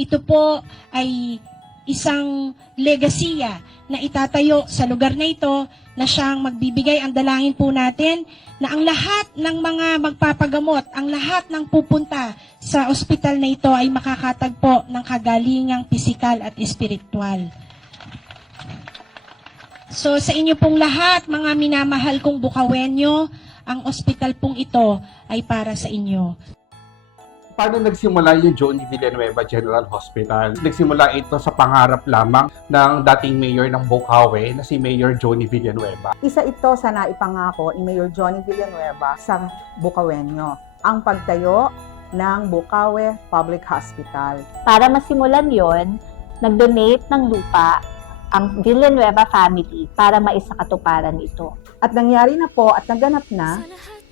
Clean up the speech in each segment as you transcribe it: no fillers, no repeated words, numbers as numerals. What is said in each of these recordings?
Ito po ay isang legasiya na itatayo sa lugar na ito na siyang magbibigay. Ang dalangin po natin na ang lahat ng mga magpapagamot, ang lahat ng pupunta sa ospital na ito ay makakatagpo ng kagalingang pisikal at espiritual. So sa inyo pong lahat, mga minamahal kong Bukawenyo, ang ospital pong ito ay para sa inyo. Paano nagsimula yung Johnny Villanueva General Hospital? Nagsimula ito sa pangarap lamang ng dating mayor ng Bukawi na si Mayor Johnny Villanueva. Isa ito sa naipangako ni Mayor Johnny Villanueva sa Bukawenyo, ang pagtayo ng Bukawi Public Hospital. Para masimulan yon, nag-donate ng lupa ang Villanueva family para maisakatuparan ito. At nangyari na po at naganap na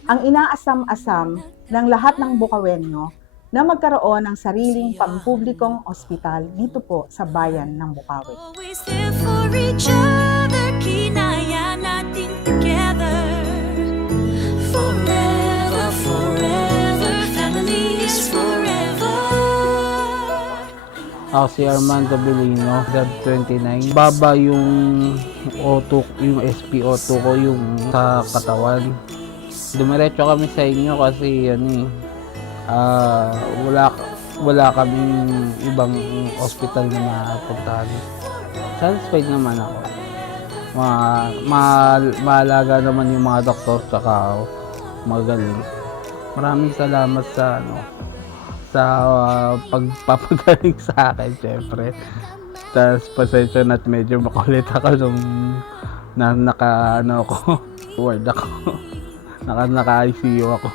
ang inaasam-asam ng lahat ng Bukawenyo na magkaroon ng sariling pampublikong ospital dito po sa bayan ng Bukawi. Always there for each other, kinaya natin together. Forever, forever, family is forever. Ako si Armando Belino, edad 29. Baba yung O2, yung SpO2 ko yung sa katawan. Dumiretso kami sa inyo kasi wala kaming ibang hospital na napuntahan. Satisfied naman ako. Maalaga naman yung mga doktor saka magaling. Maraming salamat sa pagpapagaling sa akin, syempre. Tapos pasensya na't medyo makulit ako nung ward ako. Naka-ICU ako.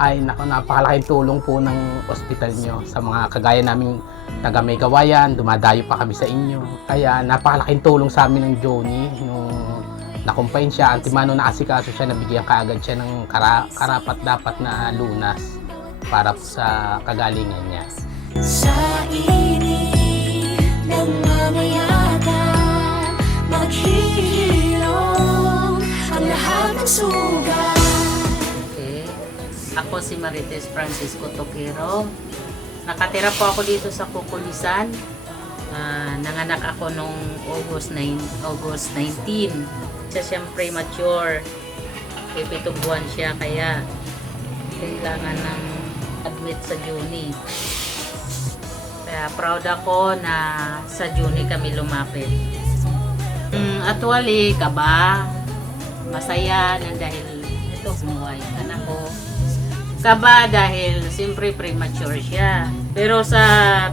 Ay naku, napakalaking tulong po ng ospital nyo sa mga kagaya naming taga May Kawayan, dumadayo pa kami sa inyo. Kaya napakalaking tulong sa amin ng Johnny nung nakumpain siya, antimano na asikaso siya, nabigyan kaagad siya ng karapat dapat na lunas para po sa kagalingan niya. Sa init ng mamayagan, maghihilom ang lahat ng sugat. Ako si Marites Francisco Toquero. Nakatira po ako dito sa Kukulisan. Nanganak ako nung August 19. Siya siyang premature. 7 buwan siya kaya kailangan ng admit sa Juni. Kaya proud ako na sa Juni kami lumapit. Actually, kaba, masaya na dahil ito bumuhay anak ko. Kaba dahil siyempre premature siya. Pero sa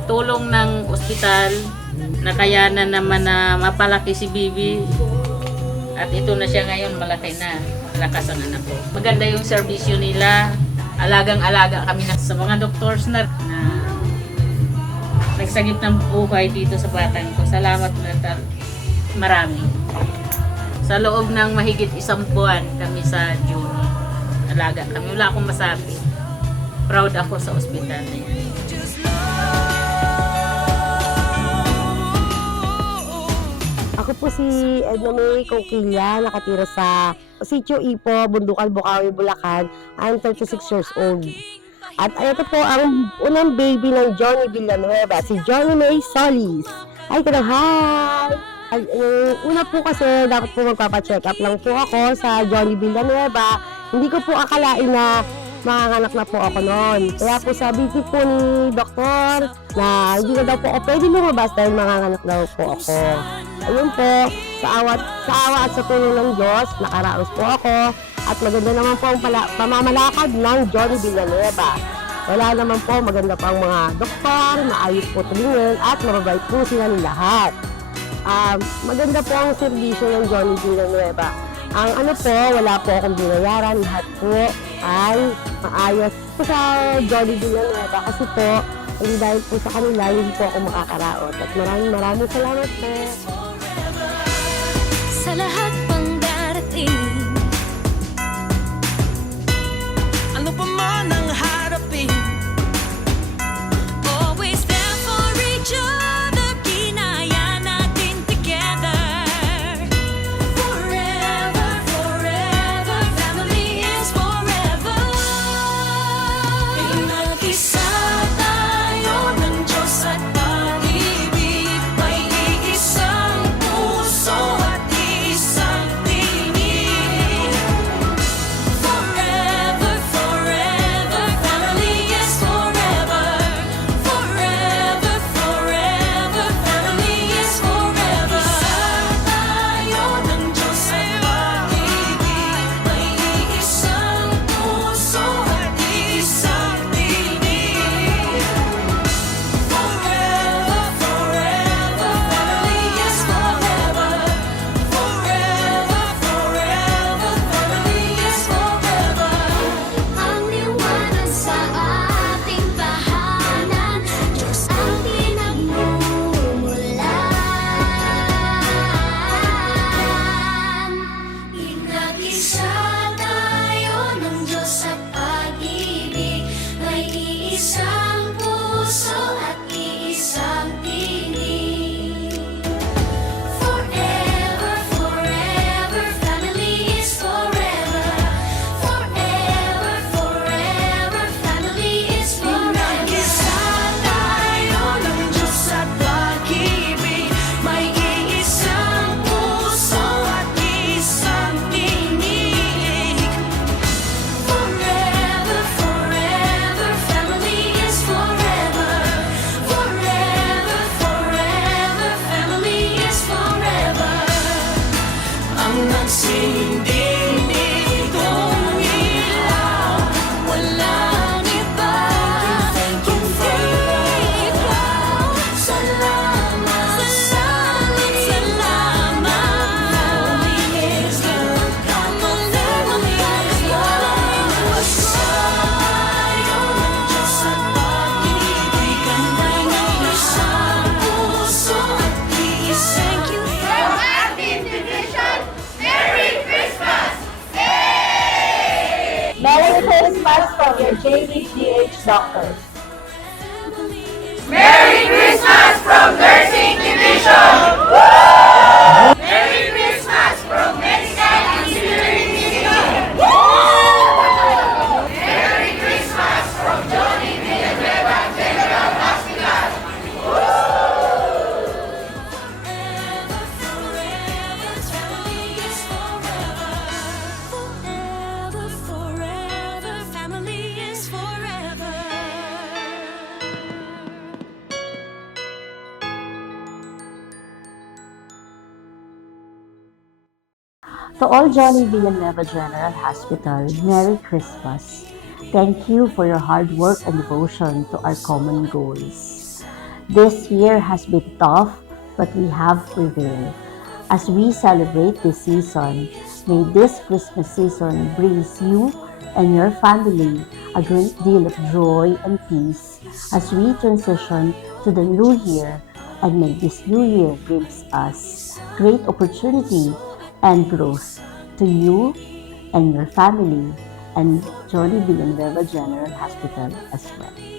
tulong ng ospital, nakayanan naman na mapalaki si Bibi. At ito na siya ngayon, malaki na. Lakas ang anak ko. Maganda yung serbisyo nila. Alagang-alaga kami sa mga doctors na nagsagip ng buhay dito sa batang ko. Salamat na marami. Sa loob ng mahigit 1 buwan kami sa June. Alaga kami. Wala akong masabi. Proud ako sa ospital na yan. Ako po si Edna May Coquilla, nakatira sa Sitio Ipo, Bundukan, Bukawi, Bulacan. I'm 36 years old. At ito po ang unang baby ng Johnny Villanueva, si Johnny May Solis. Ay, hi! Una po kasi dapat po magpapacheck up lang po ako sa Johnny Villanueva. Hindi ko po akalain na manganganak na po ako noon. Kaya po sabi po ni doktor na hindi na daw po ako pwede lumabas dahil manganganak daw po ako. Ayun po, sa awa at sa tulong ng Diyos, nakaraos po ako at maganda naman po ang pamamalakad ng Johnny Villanueva. Wala naman po, maganda pa ang mga doktor, maayos po tumingin at mababait po sila ng lahat. Maganda po ang serbisyo ng Johnny Villanueva. Ang po, wala po akong binayaran, lahat po ay maayos po sa Johnny Villanueva kasi po, hindi dahil po sa kanila, hindi po ako makakaraot. At maraming salamat po. Sa lahat pang darating, ano pa man ang harapin, always there for each other, kinaya natin together. Forever, forever, family is forever. Pinag-isa tayo ng Diyos from your JHDH doctors. Forever, forever, family is forever. To all Johnny Villanueva General Hospital, Merry Christmas. Thank you for your hard work and devotion to our common goals. This year has been tough, but we have prevailed. As we celebrate this season, may this Christmas season brings you and your family a great deal of joy and peace as we transition to the new year, and may this new year brings us great opportunity and growth to you and your family and Johnny Villanueva General Hospital as well.